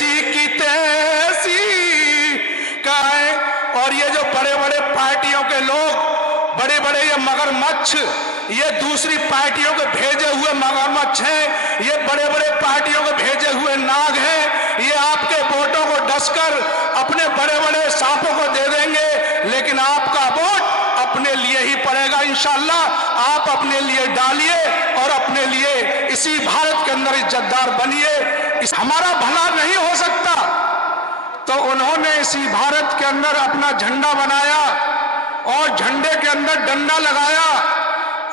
ऐसी की तैसी का है। और ये जो बड़े बड़े पार्टियों के लोग, बड़े बड़े ये मगरमच्छ, ये दूसरी पार्टियों के भेजे हुए मगरमच्छ हैं, ये बड़े बड़े पार्टियों के भेजे हुए नाग हैं। ये आपके वोटों को डसकर अपने बड़े बड़े सांपों को दे देंगे, लेकिन आपका वोट अपने लिए ही पड़ेगा इंशाअल्लाह। आप अपने लिए डालिए और अपने लिए इसी भारत के अंदर इज्जतदार बनिए। हमारा भला नहीं हो सकता तो उन्होंने इसी भारत के अंदर अपना झंडा बनाया और झंडे के अंदर डंडा लगाया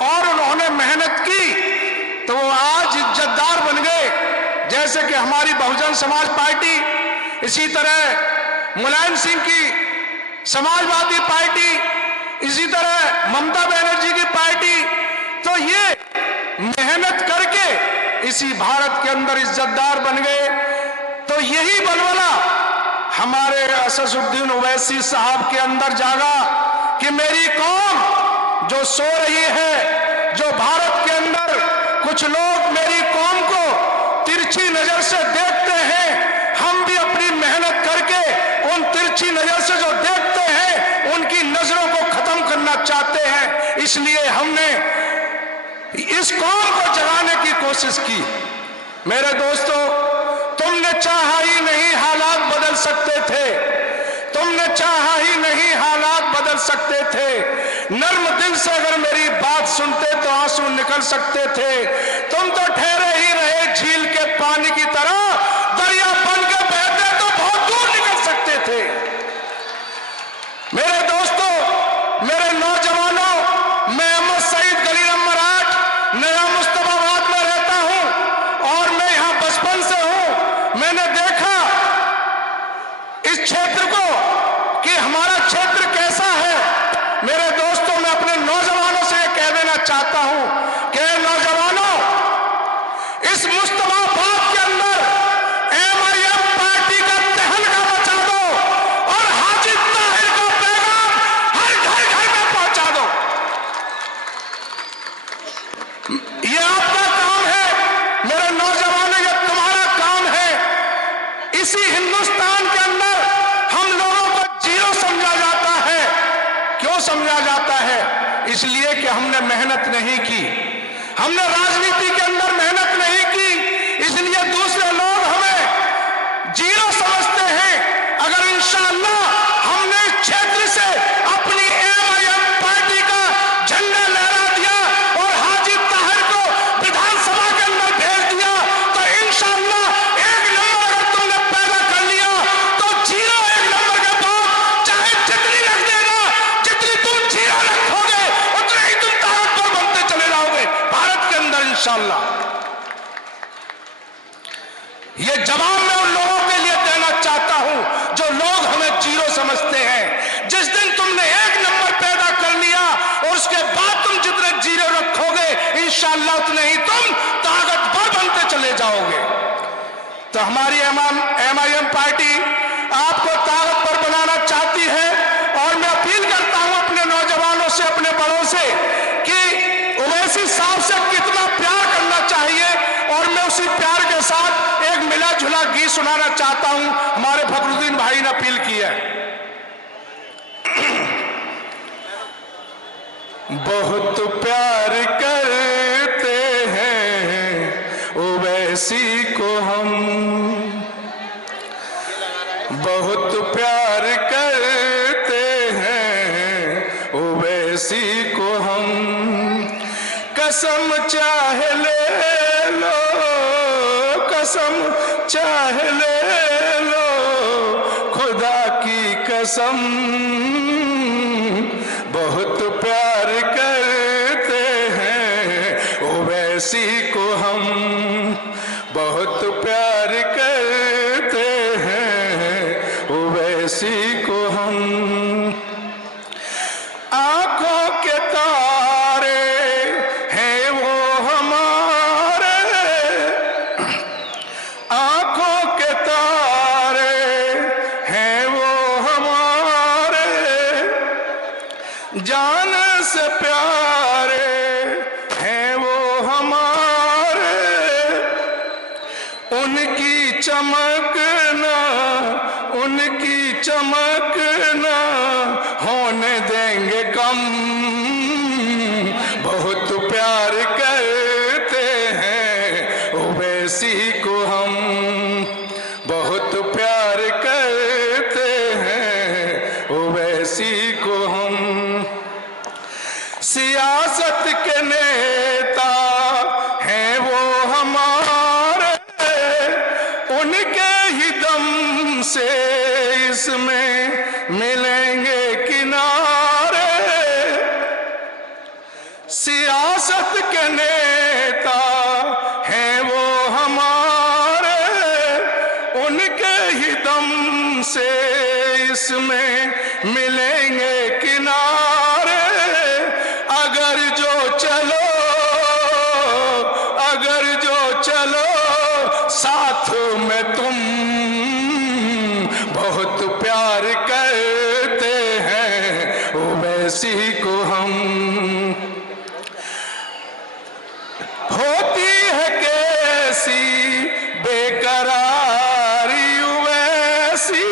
और उन्होंने मेहनत की तो वो आज इज्जतदार बन गए। जैसे कि हमारी बहुजन समाज पार्टी, इसी तरह मुलायम सिंह की समाजवादी पार्टी, इसी तरह ममता बनर्जी की पार्टी, तो ये मेहनत करके इसी भारत के अंदर इज्जतदार बन गए। तो यही बलबला हमारे असदुद्दीन ओवैसी साहब के अंदर जागा कि मेरी कौम जो सो रही है, जो भारत के अंदर कुछ लोग मेरी कौम को तिरछी नजर से देखते हैं, हम भी अपनी मेहनत करके उन तिरछी नजर से जो देखते हैं उनकी नजरों को खत्म करना चाहते हैं। इसलिए हमने इस कौम को जगाने की कोशिश की। मेरे दोस्तों, तुमने चाहा ही नहीं हालात बदल सकते थे, तुमने चाहा ही नहीं हालात बदल सकते थे। नर्म दिल से अगर मेरी बात सुनते तो आंसू निकल सकते थे। तुम तो ठहरे ही रहे झील के पानी की तरह, दरिया बन के बहते तो बहुत दूर निकल सकते थे। मेरे दोस्तों, मेरे नौजवानों, मैं अहमद सईद गली नंबर 8 नया मुस्तफाबाद में रहता हूं और मैं यहां बचपन से हूं। मैंने देखा इस क्षेत्र को कि हमारा क्षेत्र कैसा है। मेरे दोस्तों, मैं अपने नौजवानों से यह कह देना चाहता हूं कि नौजवानों, इस मुस्तफाबाद के अंदर MIM पार्टी का तहलका मचा दो और हाजी ताहिर का पैगाम हर घर घर में पहुंचा दो। यह आपका काम है मेरे नौजवानों, यह तुम्हारा काम है। इसी हिंदुस्तान के अंदर हम लोगों को जीरो समझा जाता है। क्यों समझा जाता है? इसलिए कि हमने मेहनत नहीं की, हमने राजनीति के अंदर मेहनत नहीं की, इसलिए दूसरे लोग हमें जीरो समझते हैं। अगर इंशाअल्लाह हमने इस क्षेत्र से अपनी MIM पार्टी का झंडा लहरा दिया और हाजी ताहिर को विधानसभा के अंदर भेज दिया तो इंशाअल्लाह एक नंबर अगर तुमने पैदा कर लिया तो जीरो एक नंबर के बाद चाहे जितनी रख देगा, जितनी तुम जीरो रखोगे उतने ही तुम ताकतवर बनते चले जाओगे भारत के अंदर इंशाअल्लाह। ये जवाब मैं उन लोगों के लिए देना चाहता हूं जो लोग हमें जीरो समझते हैं। जिस दिन तुमने एक नंबर पैदा कर लिया और उसके बाद तुम जितने जीरो रखोगे इंशाअल्लाह उतने ही तुम ताकतवर बनते चले जाओगे। तो हमारी MIM पार्टी आपको ताकतवर बनाना चाहती है और मैं अपील करता हूं अपने नौजवानों से, अपने बड़ों से कि ओवैसी साहब से कितना प्यार करना चाहिए और मैं उसी प्यार के साथ एक मिला जुला गीत सुनाना चाहता हूं। हमारे फखरुद्दीन भाई ने अपील की है। बहुत प्यार करते हैं ओवैसी को हम, बहुत प्यार करते हैं ओवैसी को हम, कसम चाहे ले लो, कसम चाहे ले लो, खुदा की कसम, बहुत प्यार करते हैं ओवैसी को हम, बहुत प्यार करते हैं ओवैसी को हम। आंखों के तारे हैं वो हमारे, आंखों के तारे हैं वो हमारे, जान से प्यारे हैं वो हमारे, उनकी चमक उनकी चमक न होने देंगे कम। बहुत प्यार करते हैं ओवैसी को हम, बहुत प्यार करते हैं ओवैसी को हम। सियासत के नेता हैं वो हमारे, उनके ही दम से इसमें मिलेंगे किनारे। सियासत के नेता हैं वो हमारे, उनके ही दम से इसमें मिलेंगे किनारे। अगर जो चलो साथ में तुम, बहुत प्यार करते हैं ओवैसी को हम। होती है कैसी बेकरारी ओवैसी,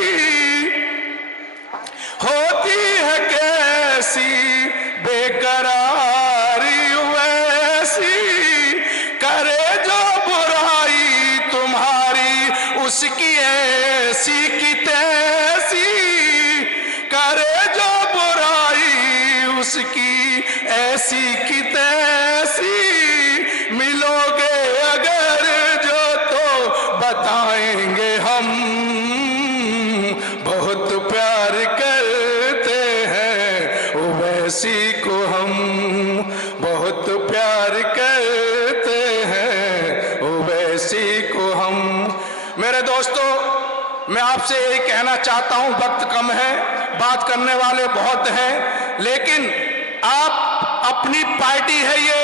होती है कैसी बेकरारी ओवैसी। करे जो बुराई तुम्हारी उसकी ऐसी की तैसी, करे जो बुराई उसकी ऐसी की तैसी। मिलोगे अगर जो तो बताएंगे हम, बहुत प्यार करते हैं ओवैसी को हम, बहुत प्यार करते हैं ओवैसी को हम। मेरे दोस्तों, मैं आपसे यही कहना चाहता हूं, वक्त कम है, बात करने वाले बहुत हैं, लेकिन आप अपनी पार्टी है ये,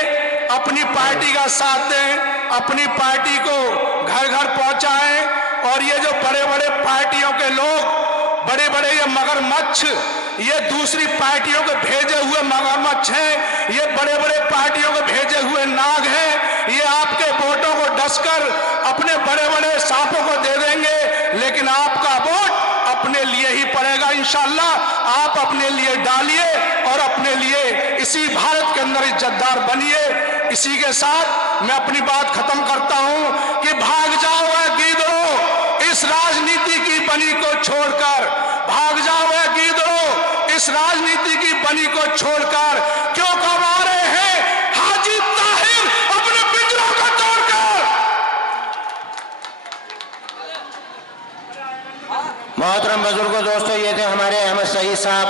अपनी पार्टी का साथ दें, अपनी पार्टी को घर घर पहुंचाएं। और ये जो बड़े बड़े पार्टियों के लोग, बड़े बड़े ये मगरमच्छ, ये दूसरी पार्टियों के भेजे हुए मगरमच्छ हैं, ये बड़े बड़े पार्टियों के भेजे हुए नाग हैं। ये आपके वोटों को डसकर अपने बड़े बड़े सांपों को दे देंगे, लेकिन आपका वोट अपने लिए ही पड़ेगा इंशाअल्लाह। आप अपने लिए डालिए और अपने लिए इसी भारत के अंदर इज्जतदार बनिए। इसी के साथ मैं अपनी बात खत्म करता हूं कि भाग जाओ है गीदड़ों इस राजनीति की बनी को छोड़कर, भाग जाओ है गीदड़ों इस राजनीति की बनी को छोड़कर। क्यों कमा रहे हैं हाजी ताहिर अपने पिंजरों को तोड़कर। मोहतरम बुजुर्गों, दोस्तों, ये थे हमारे अहमद सईद साहब।